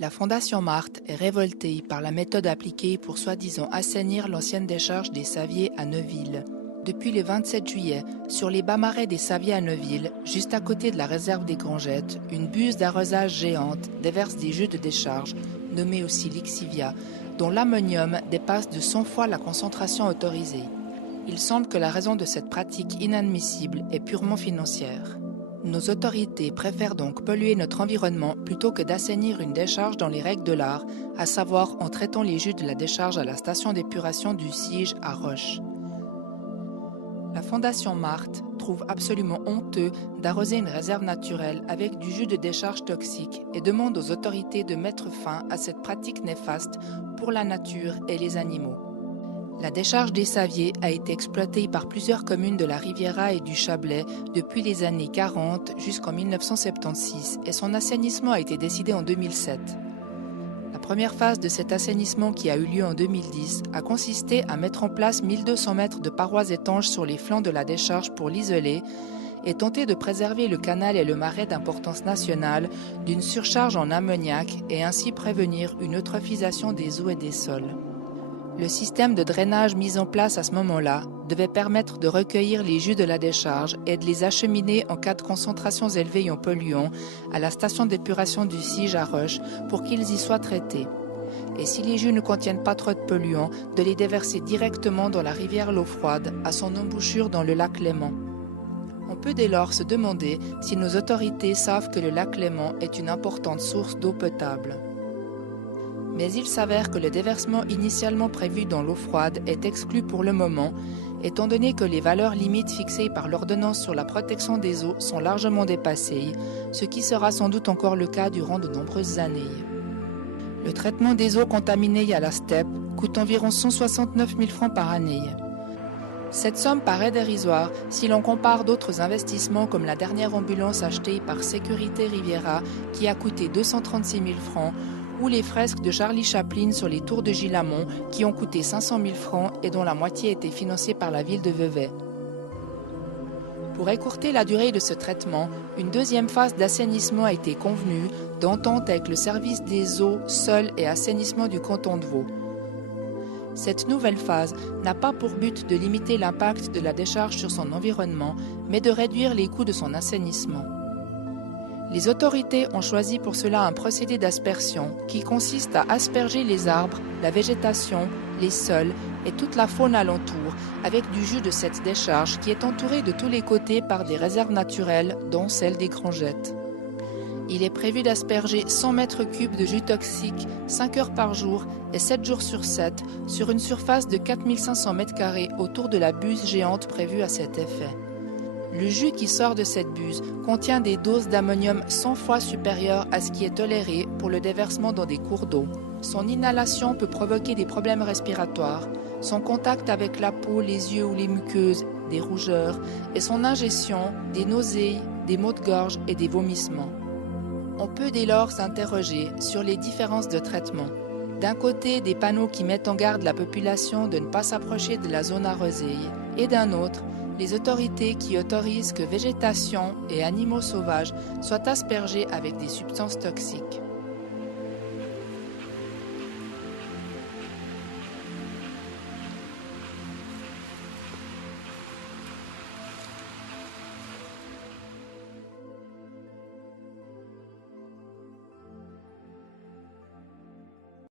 La Fondation Marthe est révoltée par la méthode appliquée pour soi-disant assainir l'ancienne décharge des Saviers à Neuville. Depuis le 27 juillet, sur les bas-marais des Saviers à Neuville, juste à côté de la réserve des Grangettes, une buse d'arrosage géante déverse des jus de décharge, nommés aussi lixivia, dont l'ammonium dépasse de 100 fois la concentration autorisée. Il semble que la raison de cette pratique inadmissible est purement financière. Nos autorités préfèrent donc polluer notre environnement plutôt que d'assainir une décharge dans les règles de l'art, à savoir en traitant les jus de la décharge à la station d'épuration du Sige à Roche. La Fondation Marthe trouve absolument honteux d'arroser une réserve naturelle avec du jus de décharge toxique et demande aux autorités de mettre fin à cette pratique néfaste pour la nature et les animaux. La décharge des Saviers a été exploitée par plusieurs communes de la Riviera et du Chablais depuis les années 40 jusqu'en 1976 et son assainissement a été décidé en 2007. La première phase de cet assainissement qui a eu lieu en 2010 a consisté à mettre en place 1200 mètres de parois étanches sur les flancs de la décharge pour l'isoler et tenter de préserver le canal et le marais d'importance nationale d'une surcharge en ammoniac et ainsi prévenir une eutrophisation des eaux et des sols. Le système de drainage mis en place à ce moment-là devait permettre de recueillir les jus de la décharge et de les acheminer en cas de concentrations élevées en polluants à la station d'épuration du Sige à Roche pour qu'ils y soient traités. Et si les jus ne contiennent pas trop de polluants, de les déverser directement dans la rivière L'Eau Froide à son embouchure dans le lac Léman. On peut dès lors se demander si nos autorités savent que le lac Léman est une importante source d'eau potable. Mais il s'avère que le déversement initialement prévu dans l'eau froide est exclu pour le moment, étant donné que les valeurs limites fixées par l'ordonnance sur la protection des eaux sont largement dépassées, ce qui sera sans doute encore le cas durant de nombreuses années. Le traitement des eaux contaminées à la steppe coûte environ 169 000 francs par année. Cette somme paraît dérisoire si l'on compare d'autres investissements comme la dernière ambulance achetée par Sécurité Riviera qui a coûté 236 000 francs, ou les fresques de Charlie Chaplin sur les tours de Gilamont qui ont coûté 500 000 francs et dont la moitié était financée par la ville de Vevey. Pour écourter la durée de ce traitement, une deuxième phase d'assainissement a été convenue d'entente avec le service des eaux, sols et assainissement du canton de Vaud. Cette nouvelle phase n'a pas pour but de limiter l'impact de la décharge sur son environnement, mais de réduire les coûts de son assainissement. Les autorités ont choisi pour cela un procédé d'aspersion qui consiste à asperger les arbres, la végétation, les sols et toute la faune alentour avec du jus de cette décharge qui est entourée de tous les côtés par des réserves naturelles, dont celle des Grangettes. Il est prévu d'asperger 100 mètres cubes de jus toxique 5 heures par jour et 7 jours sur 7 sur une surface de 4500 m² autour de la buse géante prévue à cet effet. Le jus qui sort de cette buse contient des doses d'ammonium 100 fois supérieures à ce qui est toléré pour le déversement dans des cours d'eau. Son inhalation peut provoquer des problèmes respiratoires, son contact avec la peau, les yeux ou les muqueuses, des rougeurs, et son ingestion, des nausées, des maux de gorge et des vomissements. On peut dès lors s'interroger sur les différences de traitement. D'un côté, des panneaux qui mettent en garde la population de ne pas s'approcher de la zone arrosée, et d'un autre, les autorités qui autorisent que végétation et animaux sauvages soient aspergés avec des substances toxiques.